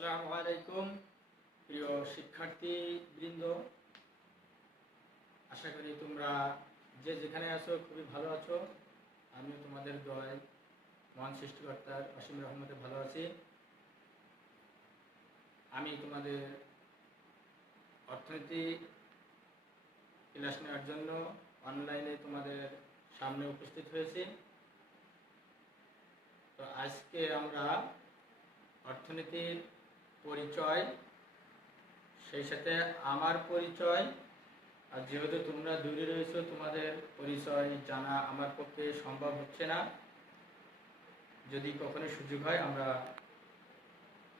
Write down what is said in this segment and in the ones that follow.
আসসালামু আলাইকুম প্রিয় শিক্ষার্থীবৃন্দ, আশা করি তোমরা যে যেখানে আছো খুবই ভালো আছো। আমিও তোমাদের দয়ায় মহান সৃষ্টিকর্তার অসীম রহমতে ভালো আছি। আমি তোমাদের অর্থনীতি ক্লাস নেওয়ার জন্য অনলাইনে তোমাদের সামনে উপস্থিত হয়েছি। তো আজকে আমরা অর্থনীতির পরিচয়, সেই সাথে আমার পরিচয়, আর যেহেতু তোমরা দূরে রয়েছো তোমাদের পরিচয় জানা আমার পক্ষে সম্ভব হচ্ছে না। যদি কখনো সুযোগ হয় আমরা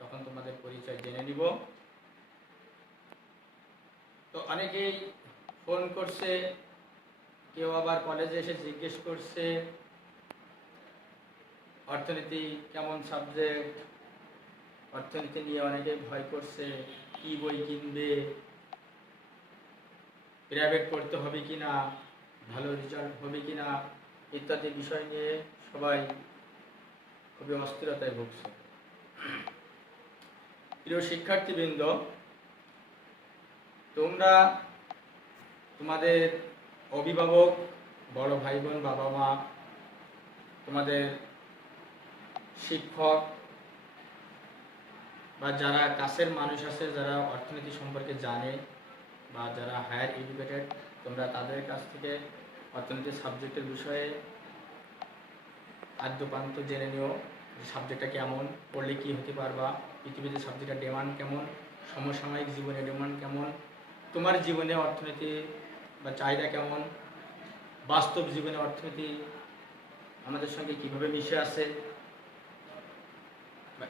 তখন তোমাদের পরিচয় জেনে নিব। তো অনেকেই ফোন করছে, কেউ আবার কলেজে এসে জিজ্ঞেস করছে অর্থনীতি কেমন সাবজেক্ট, অর্থনীতি নিয়ে অনেকে ভয় করছে, কি বই কিনবে, প্রাইভেট পড়তে হবে কিনা, ভালো রেজাল্ট হবে কিনা ইত্যাদি বিষয় নিয়ে সবাই খুবই অস্থিরতায় ভুগছে। প্রিয় শিক্ষার্থীবৃন্দ, তোমরা তোমাদের অভিভাবক, বড় ভাই বোন, বাবা মা, তোমাদের শিক্ষক বা যারা কাছের মানুষ আছে যারা অর্থনীতি সম্পর্কে জানে বা যারা হায়ার এডুকেটেড, তোমরা তাদের কাছ থেকে অর্থনীতি সাবজেক্টের বিষয়ে আদ্যপান্ত জেনে নিও যে সাবজেক্টটা কেমন, পড়লে কী হতে পারবা, পৃথিবীতে সাবজেক্টের ডিমান্ড কেমন, সমসাময়িক জীবনে ডিমান্ড কেমন, তোমার জীবনে অর্থনীতি বা চাহিদা কেমন, বাস্তব জীবনে অর্থনীতি আমাদের সঙ্গে কীভাবে মিশে আছে,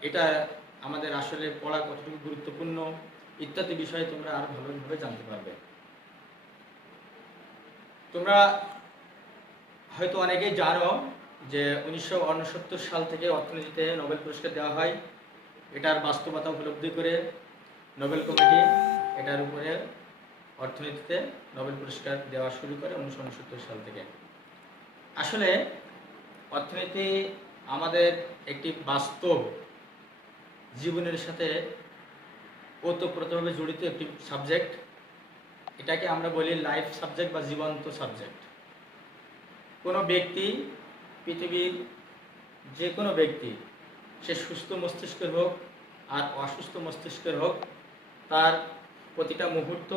এটা আমাদের আসলে পড়া কতটুকু গুরুত্বপূর্ণ ইত্যাদি বিষয়ে তোমরা আরো ভালোভাবে জানতে পারবে। তোমরা হয়তো অনেকেই জানো যে 1969 সাল থেকে অর্থনীতিতে নোবেল পুরস্কার দেওয়া হয়। এটার বাস্তবতা উপলব্ধি করে নোবেল কমিটি এটার উপরে অর্থনীতিতে নোবেল পুরস্কার দেওয়া শুরু করে 1969 সাল থেকে। আসলে অর্থনীতি আমাদের একটি বাস্তব জীবনের সাথে ওতপ্রোতভাবে জড়িত একটি সাবজেক্ট। এটাকে আমরা বলি লাইফ সাবজেক্ট বা জীবন্ত সাবজেক্ট। কোনো ব্যক্তি, পৃথিবীর যে কোনো ব্যক্তি, সে সুস্থ মস্তিষ্কের হোক আর অসুস্থ মস্তিষ্কের হোক, তার প্রতিটা মুহূর্ত,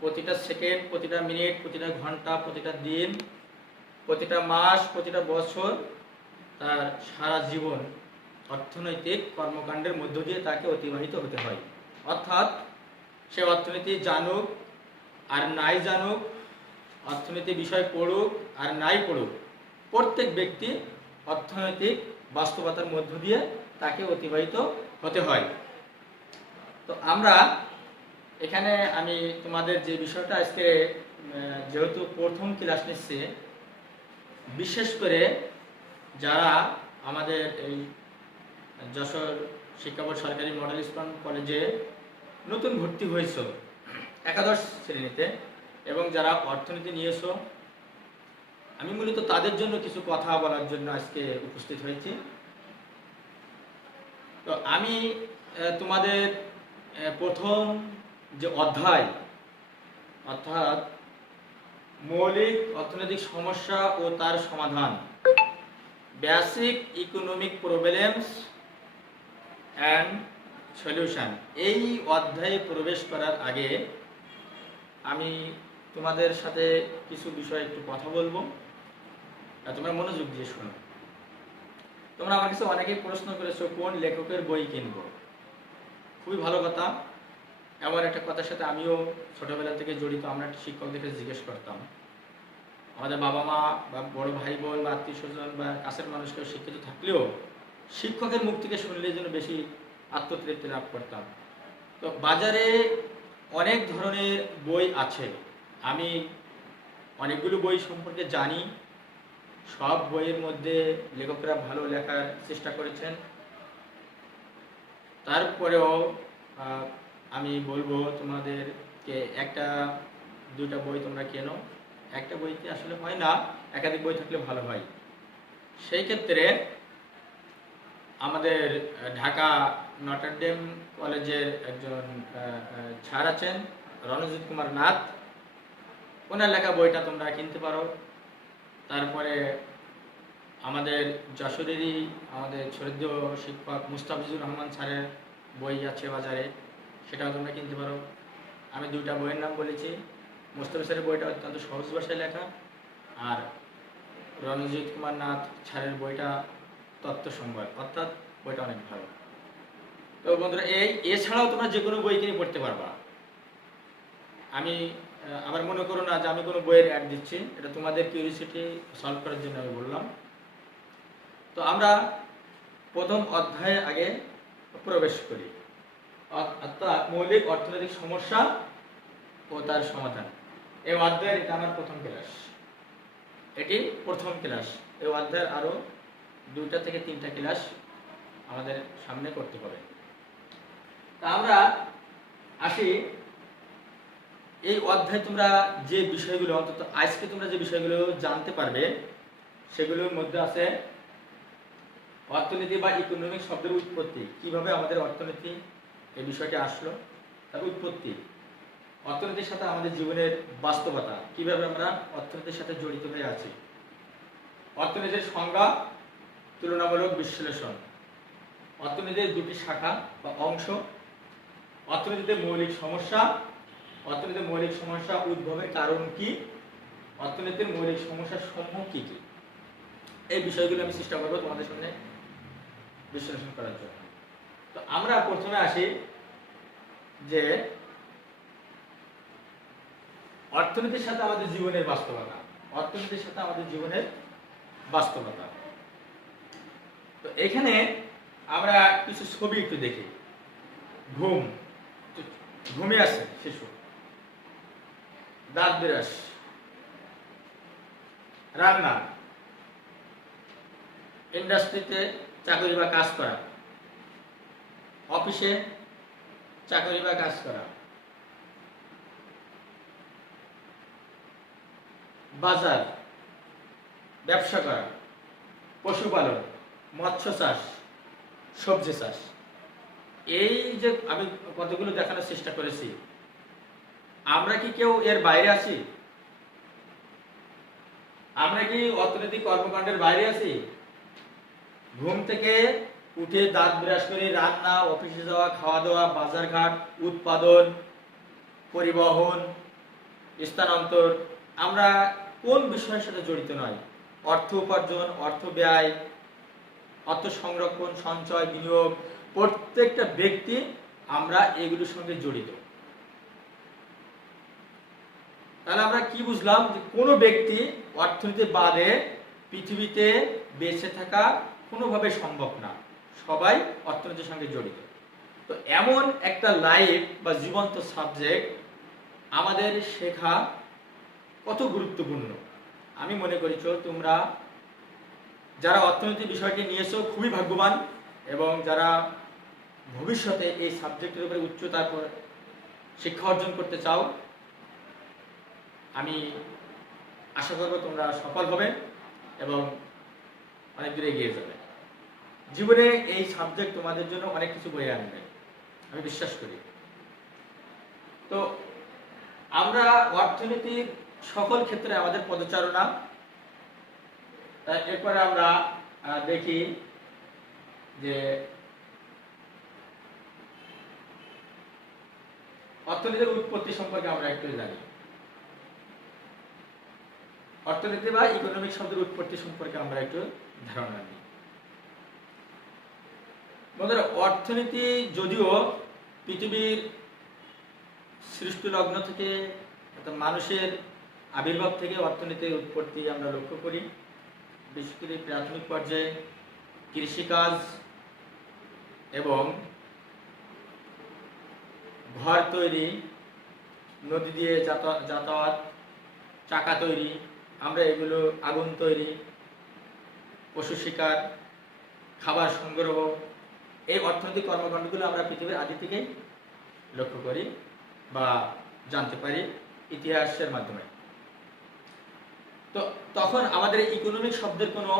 প্রতিটা সেকেন্ড, প্রতিটা মিনিট, প্রতিটা ঘন্টা, প্রতিটা দিন, প্রতিটা মাস, প্রতিটা বছর, তার সারা জীবন অর্থনৈতিক কর্মকাণ্ডের মধ্য দিয়ে তাকে অতিবাহিত হতে হয়। অর্থাৎ সে অর্থনীতি জানুক আর নাই জানুক, অর্থনীতি বিষয় পড়ুক আর নাই পড়ুক, প্রত্যেক ব্যক্তি অর্থনৈতিক বাস্তবতার মধ্য দিয়ে তাকে অতিবাহিত হতে হয়। তো আমরা এখানে আমি তোমাদের যে বিষয়টা আজকে যেহেতু প্রথম ক্লাস নিচ্ছে, বিশেষ করে যারা আমাদের এই যশোর শিক্ষা বোর্ড সরকারি মডেল স্কুল কলেজে নতুন ভর্তি হয়েছ একাদশ শ্রেণীতে এবং যারা অর্থনীতি নিয়েছো, আমি মূলত তাদের জন্য কিছু কথা বলার জন্য আজকে উপস্থিত হয়েছি। তো আমি তোমাদের প্রথম যে অধ্যায়, অর্থাৎ মৌলিক অর্থনৈতিক সমস্যা ও তার সমাধান, basic economic problems and solution, এই অধ্যায়ে প্রবেশ করার আগে আমি তোমাদের সাথে কিছু বিষয় একটু কথা বলবো, তোমরা মনোযোগ দিয়ে শোনো। তোমরা আমার কাছে অনেকেই প্রশ্ন করেছো কোন লেখকের বই কিনবো। খুবই ভালো কথা। এমন একটা কথার সাথে আমিও ছোটবেলা থেকে জড়িত। আমরা শিক্ষকদেরকে জিজ্ঞেস করতাম, আমাদের বাবা মা বা বড় ভাই বোন বা আত্মীয় স্বজন বা কাছের মানুষকে শিক্ষিত থাকলেও শিক্ষকের মুখ থেকে শুনলে যেন বেশি আত্মতৃপ্তি লাভ করতাম। তো বাজারে অনেক ধরনের বই আছে, আমি অনেকগুলো বই সম্পর্কে জানি। সব বইয়ের মধ্যে লেখকরা ভালো লেখার চেষ্টা করেছেন। তারপরেও আমি বলবো তোমাদেরকে একটা দুইটা বই তোমরা কেনো। একটা বইতে আসলে হয় না, একাধিক বই থাকলে ভালো হয়। সেই ক্ষেত্রে আমাদের ঢাকা নটরডেম কলেজের একজন স্যার আছেন রণজিৎ কুমার নাথ, ওনার লেখা বইটা তোমরা কিনতে পারো। তারপরে আমাদের যশোরেরই আমাদের শ্রদ্ধেয় শিক্ষক মুস্তাফিজুর রহমান স্যারের বই আছে বাজারে, সেটাও তোমরা কিনতে পারো। আমি দুইটা বইয়ের নাম বলেছি। মুস্তাফিজ স্যারের বইটা অত্যন্ত সহজ ভাষায় লেখা, আর রণজিৎ কুমার নাথ স্যারের বইটা তত্ত্ব সংবাদ, অর্থাৎ বইটা অনেক ভালো। তো বন্ধুরা, এছাড়াও তোমরা যে কোনো বই কিনে পড়তে পারবা। আমি আবার মনে করো না যে আমি কোনো বইয়ের অ্যাড দিচ্ছি, এটা তোমাদের কিউরিওসিটি সলভ করার জন্য আমি বললাম। তো আমরা প্রথম অধ্যায়ে আগে প্রবেশ করি, অর্থাৎ মৌলিক অর্থনৈতিক সমস্যা ও তার সমাধান। এই অধ্যায়ের এটা আমার প্রথম ক্লাস, এটি প্রথম ক্লাস। এই অধ্যায়ের আরও 2টা থেকে 3টা ক্লাস আমাদের সামনে করতে হবে। তা আমরা আসি, এই অধ্যায়ে তোমরা যে বিষয়গুলো, অন্তত আজকে তোমরা যে বিষয়গুলো জানতে পারবে, সেগুলোর মধ্যে আছে অর্থনীতি বা ইকোনমিক শব্দের উৎপত্তি, কিভাবে আমাদের অর্থনীতি এই বিষয়টি আসলো, তার উৎপত্তি, অর্থনীতির সাথে আমাদের জীবনের বাস্তবতা, কিভাবে আমরা অর্থনীতির সাথে জড়িত হয়ে আছি, অর্থনীতির সংজ্ঞা, তুলনামূলক বিশ্লেষণ, অর্থনীতির 2টি শাখা বা অংশ, অর্থনীতিতে মৌলিক সমস্যা, অর্থনীতির মৌলিক সমস্যা উদ্ভবের কারণ কি, অর্থনীতির মৌলিক সমস্যার সমূহ কি কি, এই বিষয়গুলো আমি চেষ্টা করবো তোমাদের সামনে বিশ্লেষণ করার জন্য। তো আমরা প্রথমে আসি যে অর্থনীতির সাথে আমাদের জীবনের বাস্তবতা, অর্থনীতির সাথে আমাদের জীবনের বাস্তবতা। তো এখানে আমরা কিছু ছবি একটু দেখি। ঘুমে আছে শিশু, দাঁত বিরাস, রান্না, ইন্ডাস্ট্রিতে চাকরি বা কাজ করা, অফিসে চাকরি বা কাজ করা, বাজার, ব্যবসা করা, পশুপালন, মৎস্য চাষ, সবজি চাষ। এই যে আমি কতগুলো দেখানোর চেষ্টা করেছি, আমরা কি কেউ এর বাইরে আছি? আমরা কি অর্থনৈতিক কর্মকাণ্ডের বাইরে আছি? ঘুম থেকে উঠে দাঁত ব্রাশ করে রান্না, অফিসে যাওয়া, খাওয়া দাওয়া, বাজারঘাট, উৎপাদন, পরিবহন, স্থানান্তর, আমরা কোন বিষয়ের সাথে জড়িত নয়? অর্থ উপার্জন, অর্থ ব্যয়, অর্থ সংরক্ষণ, সঞ্চয়, বিনিয়োগ, প্রত্যেকটা ব্যক্তি আমরা এগুলোর সঙ্গে জড়িত। তাহলে আমরা কি বুঝলাম? যে কোনো ব্যক্তি অর্থনীতি বাদে পৃথিবীতে বেঁচে থাকা কোনোভাবে সম্ভব না, সবাই অর্থনীতির সঙ্গে জড়িত। তো এমন একটা লাইফ বা জীবন্ত সাবজেক্ট আমাদের শেখা কত গুরুত্বপূর্ণ। আমি মনে করি তোমরা যারা অর্থনীতি বিষয়টি নিয়েছো খুবই ভাগ্যবান, এবং যারা ভবিষ্যতে এই সাবজেক্টের উপরে উচ্চতার শিক্ষা অর্জন করতে চাও, আমি আশা করব তোমরা সফল হবে এবং অনেক দূরে এগিয়ে যাবে। জীবনে এই সাবজেক্ট তোমাদের জন্য অনেক কিছু বয়ে আনবে, আমি বিশ্বাস করি। তো আমরা অর্থনীতির সকল ক্ষেত্রে আমাদের পদচারণা, এরপরে আমরা দেখি যে অর্থনীতির উৎপত্তি সম্পর্কে আমরা একটু জানি। অর্থনীতি বা ইকোনমিক শব্দের উৎপত্তি সম্পর্কে আমরা একটু ধারণা নিই। বন্ধুরা, অর্থনীতি যদিও পৃথিবীর সৃষ্টি লগ্ন থেকে, মানুষের আবির্ভাব থেকে অর্থনীতির উৎপত্তি আমরা লক্ষ্য করি। বিশেষ করে প্রাথমিক পর্যায়ে কৃষিকাজ এবং ঘর তৈরি, নদী দিয়ে যাতায়াত, চাকা তৈরি, আমরা এগুলো, আগুন তৈরি, পশু শিকার, খাবার সংগ্রহ, এই অর্থনৈতিক কর্মকাণ্ডগুলো আমরা পৃথিবীর আদি থেকেই লক্ষ্য করি বা জানতে পারি ইতিহাসের মাধ্যমে। তো তখন আমাদের ইকোনমিক শব্দের কোনো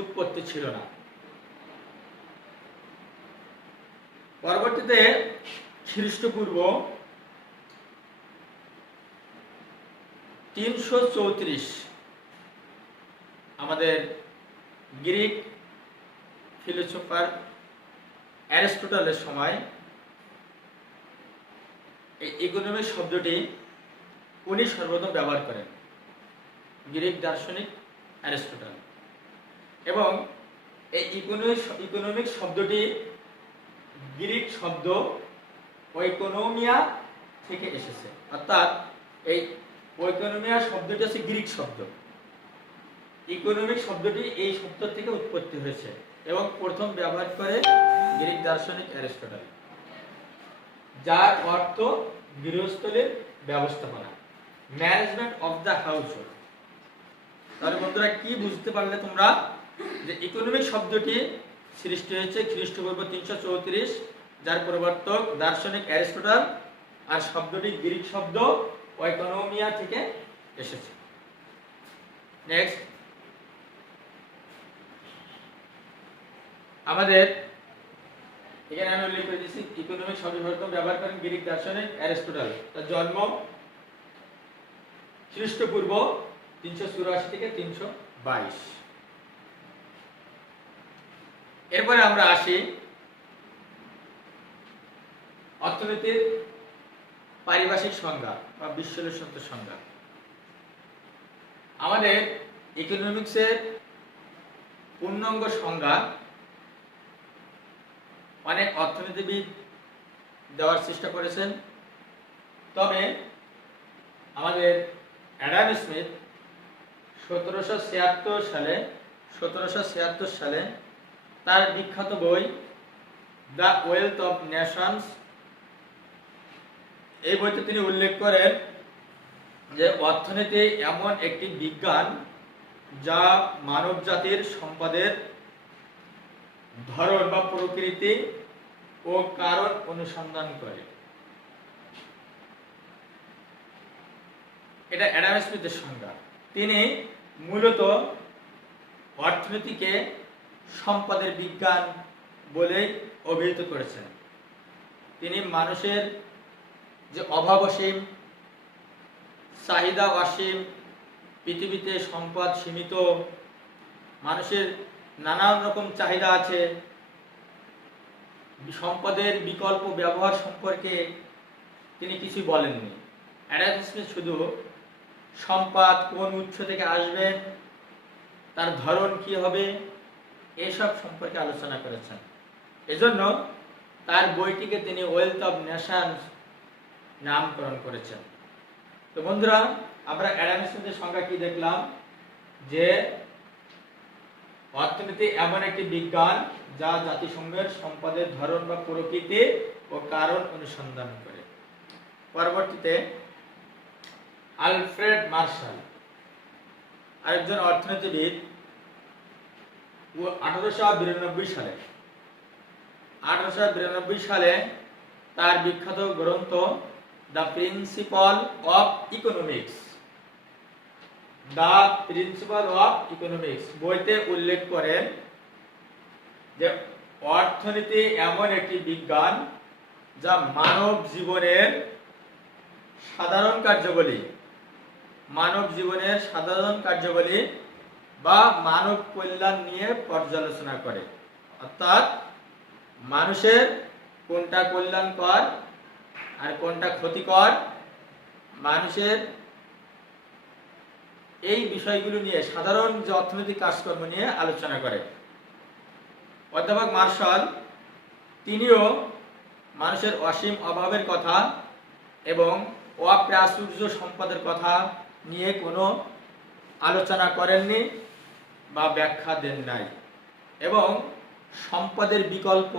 উৎপত্তি ছিল না। পরবর্তীতে খ্রিস্টপূর্ব 334 আমাদের গ্রিক ফিলোসোফার অ্যারিস্টটলের সময় এই ইকোনমিক শব্দটি উনি সর্বপ্রথম ব্যবহার করেন, গ্রিক দার্শনিক অ্যারিস্টটল। এবং এই ইকোনমিক শব্দটি গ্রিক শব্দ ওইকোনোমিয়া থেকে এসেছে, অর্থাৎ এই ওইকোনোমিয়া শব্দটি হচ্ছে গ্রিক শব্দ, ইকোনমিক শব্দটি এই শব্দ থেকে উৎপত্তি হয়েছে এবং প্রথম ব্যবহার করে গ্রিক দার্শনিক অ্যারিস্টটল, যার অর্থ গৃহস্থলীর ব্যবস্থাপনা, management of the house hold. তাহলে বন্ধুরা কি বুঝতে পারলে তোমরা যে ইকোনমিক শব্দটি সৃষ্টি হয়েছে খ্রিস্টপূর্ব 334, যার প্রবর্তক দার্শনিক অ্যারিস্টটল, আর শব্দটি গ্রিক শব্দ ওইকোনোমিয়া থেকে এসেছে। নেক্সট আমাদের এখানে আমি উল্লেখ করে দিয়েছি ইকোনমিক শব্দ সর্বপ্রথম ব্যবহার করেন গ্রিক দার্শনিক অ্যারিস্টটল। তার জন্ম খ্রিস্টপূর্ব 384 থেকে 322। এরপরে আমরা আসি অর্থনীতির পারিভাষিক সংজ্ঞা বা বিশ্লেষণ সংজ্ঞা। আমাদের ইকোনমিক্সের পূর্ণাঙ্গ সংজ্ঞা অনেক অর্থনীতিবিদ দেওয়ার চেষ্টা করেছেন, তবে আমাদের অ্যাডাম স্মিথ 1776 সালে তার বিখ্যাত বই দ্য ওয়েলথ অফ নেশনস, এই বইতে তিনি উল্লেখ করেন যে অর্থনীতি এমন একটি বিজ্ঞান যা মানব জাতির সম্পদের ধরন বা প্রকৃতি ও কারণ অনুসন্ধান করে। এটা অ্যাডাম স্মিথের সংজ্ঞা। তিনি মূলত অর্থনীতিকে সম্পদের বিজ্ঞান বলে অভিহিত করেছেন। তিনি মানুষের যে অভাব অসীম, চাহিদা অসীম, পৃথিবীতে সম্পদ সীমিত, মানুষের নানান রকম চাহিদা আছে, সম্পদের বিকল্প ব্যবহার সম্পর্কে তিনি কিছু বলেননি। অ্যাডাম স্মিথ শুধু সম্পদ কোন উৎস থেকে আসবে, তার ধরন কি হবে, এসব সম্পর্কে আলোচনা করেছেন। এজন্য তার বইটিকে তিনি ওয়েলথ অফ নেশনস নামকরণ করেছেন। তো বন্ধুরা, আমরা অ্যাডাম স্মিথের সংজ্ঞা কি দেখলাম, যে অর্থনীতি এমন একটি বিজ্ঞান যা জাতিসংঘের সম্পদের ধরন বা প্রকৃতি ও কারণ অনুসন্ধান করে। পরবর্তীতে আলফ্রেড মার্শাল, আরেকজন অর্থনীতিবিদ, 1892 সালে তার বিখ্যাত গ্রন্থ দ্য প্রিন্সিপাল অফ ইকোনমিক্স বইতে উল্লেখ করেন যে অর্থনীতি এমন একটি বিজ্ঞান যা মানব জীবনের সাধারণ কার্যাবলী বা মানব কল্যাণ নিয়ে পর্যালোচনা করে। অর্থাৎ মানুষের কোনটা কল্যাণকর আর কোনটা ক্ষতিকর, মানুষের এই বিষয়গুলো নিয়ে সাধারণ যে অর্থনৈতিক কাজকর্ম নিয়ে আলোচনা করে। অধ্যাপক মার্শাল তিনিও মানুষের অসীম অভাবের কথা এবং অপ্রাচুর্য সম্পদের কথা নিয়ে কোনো আলোচনা করেননি বা ব্যাখ্যা দেন নাই, এবং সম্পদের বিকল্প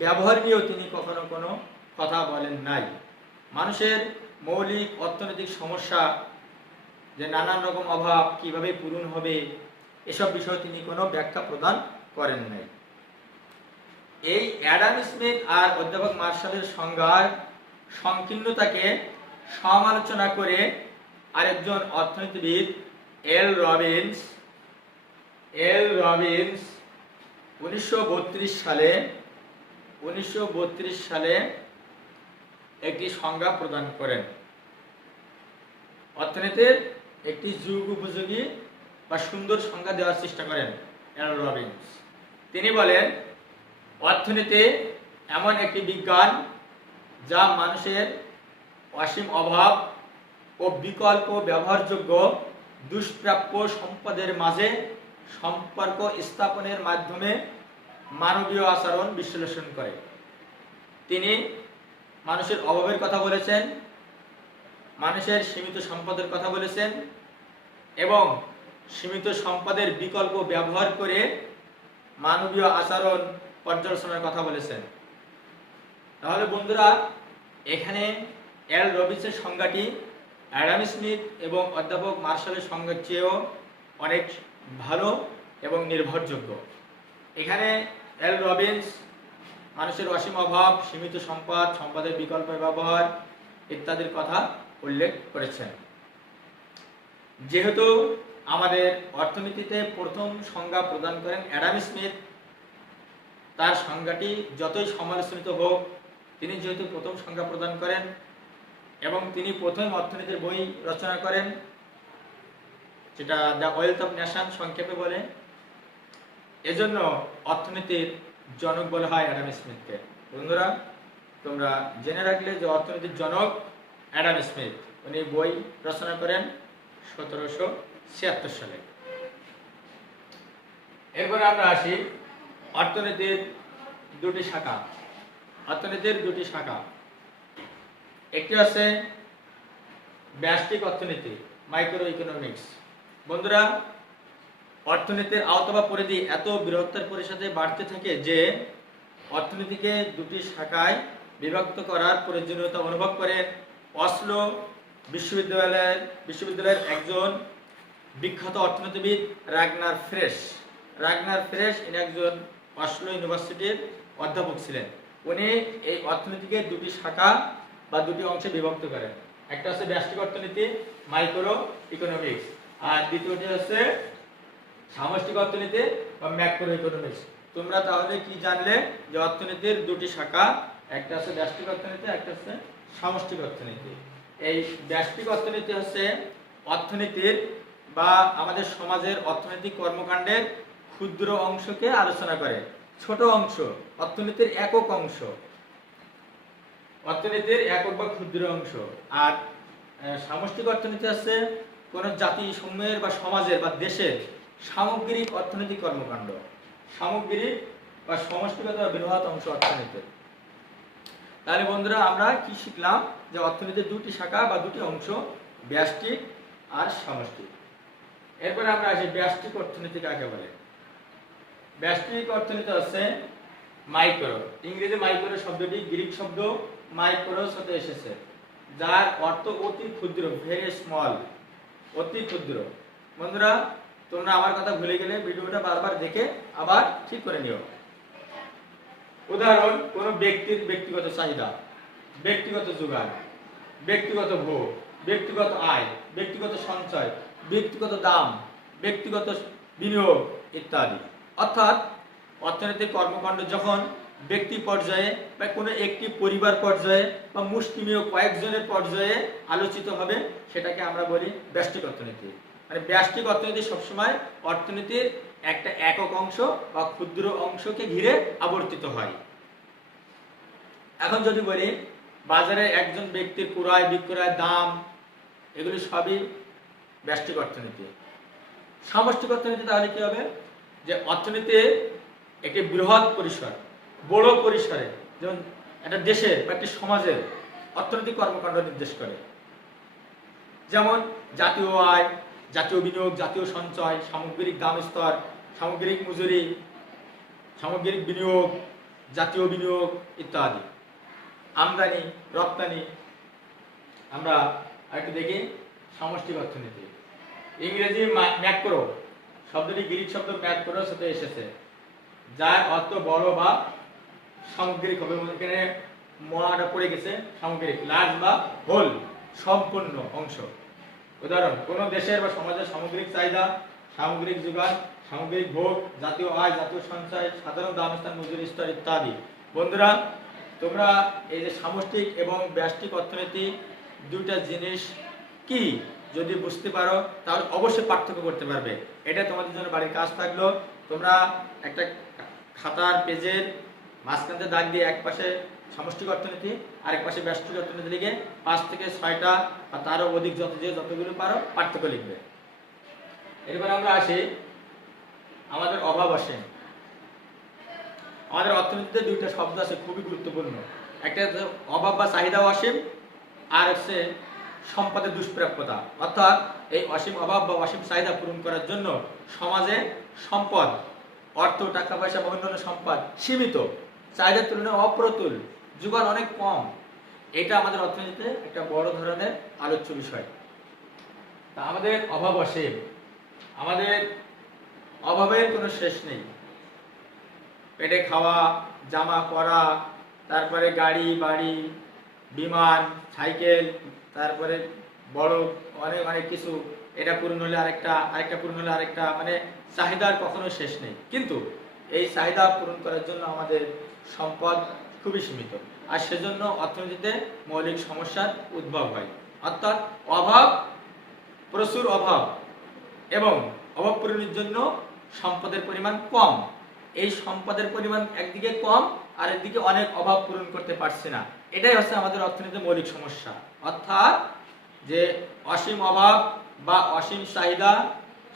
ব্যবহার নিয়েও তিনি কখনো কোনো কথা বলেন নাই। মানুষের মৌলিক অর্থনৈতিক সমস্যা, যে নানান রকম অভাব কিভাবে পূরণ হবে, এসব বিষয়ে তিনি কোনো ব্যাখ্যা প্রদান করেন নাই। এই অ্যাডাম স্মিথ আর অধ্যাপক মার্শালের সংজ্ঞার সংকীর্ণতাকে সমালোচনা করে আরেকজন অর্থনীতিবিদ এল রবিন্স 1932 সালে 1932 সালে একটি সংজ্ঞা প্রদান করেন। অর্থনীতির একটি যুগ উপযোগী বা সুন্দর সংজ্ঞা দেওয়ার চেষ্টা করেন এল রবিনস। তিনি বলেন, অর্থনীতি এমন একটি বিজ্ঞান যা মানুষের অসীম অভাব ও বিকল্প ব্যবহারযোগ্য দুষ্প্রাপ্য সম্পদের মাঝে সম্পর্ক স্থাপনের মাধ্যমে মানবীয় আচরণ বিশ্লেষণ করে। তিনি মানুষের অভাবের কথা বলেছেন, মানুষের সীমিত সম্পদের কথা বলেছেন এবং সীমিত সম্পদের বিকল্প ব্যবহার করে মানবীয় আচরণ পর্যালোচনার কথা বলেছেন। তাহলে বন্ধুরা, এখানে এল রবিনসের সংজ্ঞাটি অ্যাডাম স্মিথ এবং অধ্যাপক মার্শালের সংজ্ঞার চেয়েও অনেক ভালো এবং নির্ভরযোগ্য। এখানে এল রবিনস মানুষের অসীম অভাব, সীমিত সম্পদ, সম্পদের বিকল্প ব্যবহার ইত্যাদির কথা উল্লেখ করেছেন। যেহেতু আমাদের অর্থনীতিতে প্রথম সংজ্ঞা প্রদান করেন অ্যাডাম স্মিথ, তার সংজ্ঞাটি যতই সমালোচিত হোক, তিনি যেহেতু প্রথম সংজ্ঞা প্রদান করেন এবং তিনি প্রথম অর্থনীতির বই রচনা করেন, যেটা দ্য ওয়েলথ অফ নেশন সংক্ষেপে বলে, এজন্য অর্থনীতির জনক বলা হয় অ্যাডাম স্মিথকে। বন্ধুরা, তোমরা জেনে রাখলে যে অর্থনীতির জনক অ্যাডাম স্মিথ, উনি বই রচনা করেন 1776 সালে। এরপরে আমরা আসি অর্থনীতির দুটি শাখা। অর্থনীতির দুটি শাখা, একটি আছে ব্যষ্টিক অর্থনীতি, মাইক্রো ইকোনমিক্স। বন্ধুরা, অর্থনীতির আওতা বা পরিধি এত বৃহত্তর পরিসরে বাড়তে থাকে যে অর্থনীতিকে দুটি শাখায় বিভক্ত করার প্রয়োজনীয়তা অনুভব করেন অসলো বিশ্ববিদ্যালয়ের একজন বিখ্যাত অর্থনীতিবিদ রাগনার ফ্রেশ। ইনি একজন অসলো ইউনিভার্সিটির অধ্যাপক ছিলেন। উনি এই অর্থনীতিকে দুটি শাখা বা দুটি অংশে বিভক্ত করেন। একটা হচ্ছে ব্যষ্টিক অর্থনীতি, মাইক্রো ইকোনমিক্স, আর দ্বিতীয়টি হচ্ছে সামষ্টিক অর্থনীতি বা ম্যাক্রো ইকোনমিক্স। তোমরা তাহলে কি জানলে যে অর্থনীতির দুটি শাখা, একটা হচ্ছে ব্যষ্টিক অর্থনীতি, একটা হচ্ছে সামষ্টিক অর্থনীতি। এই ব্যষ্টিক অর্থনীতি হচ্ছে অর্থনীতির বা আমাদের সমাজের অর্থনৈতিক কর্মকাণ্ডের ক্ষুদ্র অংশকে আলোচনা করে, ছোট অংশ, অর্থনীতির একক অংশ, অর্থনীতির একক বা ক্ষুদ্র অংশ। আর সামষ্টিক অর্থনীতি হচ্ছে কোন জাতি সমূহের বা সমাজের বা দেশের সামগ্রিক অর্থনৈতিক কর্মকাণ্ড, সামগ্রিক বা সমষ্টিগত বা বৃহৎ অংশ অর্থনীতির। তাহলে বন্ধুরা, আমরা কি শিখলাম যে অর্থনীতির দুটি শাখা বা দুটি অংশ, ব্যষ্টিক আর সামষ্টিক। এরপরে আমরা আসি ব্যষ্টিক অর্থনীতি কাকে বলে। ব্যষ্টিক অর্থনীতি হচ্ছে মাইক্রো, ইংরেজি মাইক্রো শব্দটি গ্রিক শব্দ মাইক্রোস হতে এসেছে, যার অর্থ অতি ক্ষুদ্র, ভেরি স্মল, অতি ক্ষুদ্র। বন্ধুরা, তোমরা আমার কথা ভুলে গেলে ভিডিওটা বারবার দেখে আবার ঠিক করে নিও। উদাহরণ, কোন ব্যক্তির ব্যক্তিগত চাহিদা, ব্যক্তিগত যোগান, ব্যক্তিগত ভোগ, ব্যক্তিগত আয়, ব্যক্তিগত সঞ্চয়, ব্যক্তিগত দাম, ব্যক্তিগত বিনিয়োগ ইত্যাদি। অর্থাৎ অর্থনৈতিক কর্মকাণ্ড যখন ব্যক্তি পর্যায়ে বা কোনো একটি পরিবার পর্যায়ে বা মুষ্টিমেয় কয়েকজনের পর্যায়ে আলোচিত হবে, সেটাকে আমরা বলি ব্যষ্টিক অর্থনীতি। মানে ব্যষ্টিক অর্থনীতি সবসময় অর্থনীতির একটা একক অংশ বা ক্ষুদ্র অংশকে ঘিরে আবর্তিত হয়। এখন যদি বলি বাজারে একজন ব্যক্তির ক্রয় বিক্রয়, দাম, এগুলি সবই ব্যষ্টিক অর্থনীতি। সামষ্টিক অর্থনীতি তাহলে কি হবে, যে অর্থনীতির একটি বৃহৎ পরিসর, বড় পরিসরে, যেমন একটা দেশের বা একটি সমাজের অর্থনৈতিক কর্মকাণ্ড নির্দেশ করে। যেমন জাতীয় আয়, জাতীয় বিনিয়োগ, জাতীয় সঞ্চয়, সামগ্রিক দাম স্তর, সামগ্রিক মজুরি, সামগ্রিক বিনিয়োগ, জাতীয় বিনিয়োগ ইত্যাদি। আমদানি রপ্তানি। আমরা একটু দেখি সামষ্টিক অর্থনীতি। ইংরেজি ম্যাক্রো শব্দটি গ্রিক শব্দ ম্যাক্রোস হতে এসেছে, যার অর্থ বড় বা সামগ্রিক হবে। এখানে মহাটা পড়ে গেছে, সামগ্রিক, লার্জ বা হোল, সম্পূর্ণ অংশ। উদাহরণ, কোন দেশের বা সমাজের সামগ্রিক চাহিদা, সামগ্রিক যোগান, সামগ্রিক ভোগ, জাতীয় আয়, জাতীয় সঞ্চয়, সাধারণ দাম স্থান, মজুরি স্তর ইত্যাদি। বন্ধুরা, তোমরা এই যে সামষ্টিক এবং ব্যষ্টিক অর্থনীতি দুইটা জিনিস কি যদি বুঝতে পারো তাহলে অবশ্যই পার্থক্য করতে পারবে। এটা তোমাদের জন্য বাড়ির কাজ থাকলো। তোমরা একটা খাতার পেজের মাঝখানে দাগ দিয়ে এক পাশে সামষ্টিক অর্থনীতি আর এক পাশে ব্যষ্টিক অর্থনীতি লিখে 5 থেকে 6টা বা তারও অধিক যতগুলো পারো পার্থক্য লিখবে। এরপর আমরা আসি আমাদের অভাব অসীম। আমাদের অর্থনীতিতে দুইটা শব্দ আছে খুবই গুরুত্বপূর্ণ, একটা হচ্ছে অভাব বা চাহিদা অসীম, আর হচ্ছে সম্পদের দুষ্প্রাপ্যতা। অর্থাৎ এই অসীম অভাব বা অসীম চাহিদা পূরণ করার জন্য সমাজে সম্পদ, অর্থ, টাকা পয়সা বা অন্যান্য সম্পদ সীমিত, চাহিদার তুলনায় অপ্রতুল, যোগান অনেক কম। এটা আমাদের অর্থনীতিতে একটা বড় ধরনের আলোচ্য বিষয়। তা আমাদের অভাব অসীম, আমাদের অভাবের কোনো শেষ নেই। পেটে খাওয়া, জামা পরা, তারপরে গাড়ি বাড়ি, বিমান, সাইকেল, তারপরে বড় অনেক অনেক কিছু, এটা পূরণ হলে আরেকটা পূরণ হলে আরেকটা, মানে চাহিদার কখনো শেষ নেই। কিন্তু এই চাহিদা পূরণ করার জন্য আমাদের সম্পদ খুবই সীমিত, আর সেজন্য অর্থনীতিতে মৌলিক সমস্যার উদ্ভব হয়। অর্থাৎ অভাব, প্রচুর অভাব, এবং অভাব পূরণের জন্য সম্পদের পরিমাণ কম। এই সম্পদের পরিমাণ একদিকে কম আর একদিকে অনেক অভাব পূরণ করতে পারছে না। এটাই হচ্ছে আমাদের অর্থনীতির মৌলিক সমস্যা। অর্থাৎ যে অসীম অভাব বা অসীম চাহিদা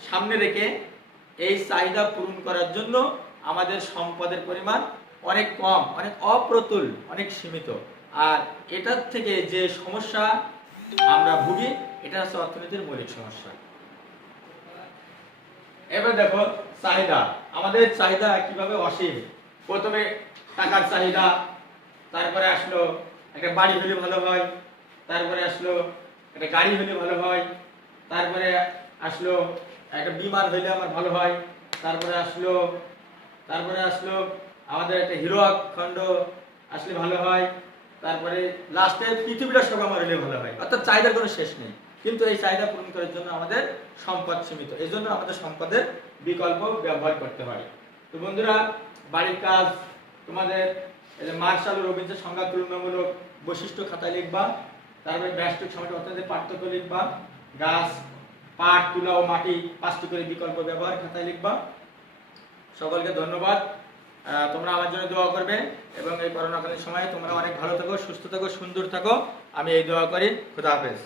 সামনে রেখে এই চাহিদা পূরণ করার জন্য আমাদের সম্পদের পরিমাণ অনেক কম, অনেক অপ্রতুল, অনেক সীমিত। আর এটার থেকে যে সমস্যা আমরা ভুগি, এটা হচ্ছে অর্থনীতির মৌলিক সমস্যা। এবার দেখো চাহিদা, আমাদের চাহিদা কিভাবে অসীম। প্রথমে টাকার চাহিদা, তারপরে আসলো একটা বাড়ি হলে ভালো হয়, তারপরে আসলো একটা গাড়ি হলে ভালো হয়, তারপরে আসলো একটা বিমান হইলে আমার ভালো হয়, তারপরে আসলো আমাদের একটা হিরো খণ্ড আসলে ভালো হয়, তারপরে লাস্টে পৃথিবীটা সব আমার হলে ভালো হয়। অর্থাৎ চাহিদার কোনো শেষ নেই, কিন্তু এই চাহিদা পূরণ করার জন্য আমাদের সম্পদ সীমিত। এই জন্য আমাদের সম্পদের বিকল্প ব্যবহার করতে হয়। তো বন্ধুরা, বাড়ির কাজ তোমাদের মার্শাল ও রবিনসনের সংজ্ঞা তুলনামূলক বৈশিষ্ট্য খাতায় লিখবা, তারপরে ব্যষ্টিক সামষ্টিক অর্থনীতির পার্থক্য লিখবা, গাছ, পাট, তুলা ও মাটি 5টি করে বিকল্প ব্যবহার খাতায় লিখবা। সকলকে ধন্যবাদ। তোমরা আমার জন্য দোয়া করবে এবং এই করোনাকালীন সময়ে তোমরা অনেক ভালো থাকো, সুস্থ থাকো, সুন্দর থাকো। আমি এই দোয়া করি। খোদা হাফেজ।